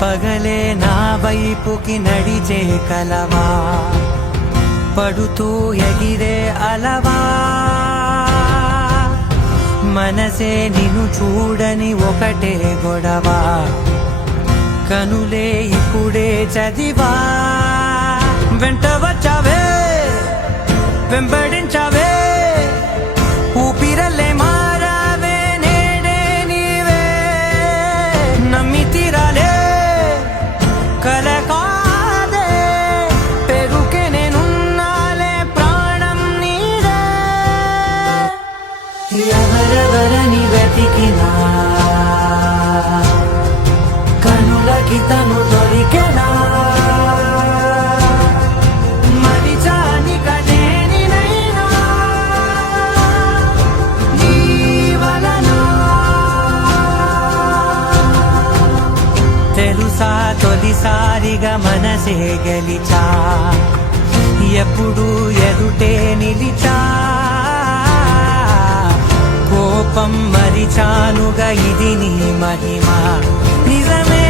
పగలే నా వైపుకి నడిచే కలవా, పడుతూ ఎగిరే అలవా, మనసే నిన్ను చూడని ఒకటే గొడవ, కనులే ఇప్పుడే చదివా. వెంట వచ్చావే వెంబడించావే, ఊపిరల్లే మారావే నేడే నీవే, నమ్మి తీరాలే కల కాదే, పెరుకే నేనున్నాలే ప్రాణం నీదే. ఎవరెవరని వెతికినా కనులకి తను దొరికెనా, మరిచాని కదేనినైనా నీ వలన. తెలుసా తొలిసారిగా మనసే గెలిచా, ఎప్పుడు ఎదుటే నిలిచా, కోపం మరిచానుగా ఇది నీ మహిమ నిజమే.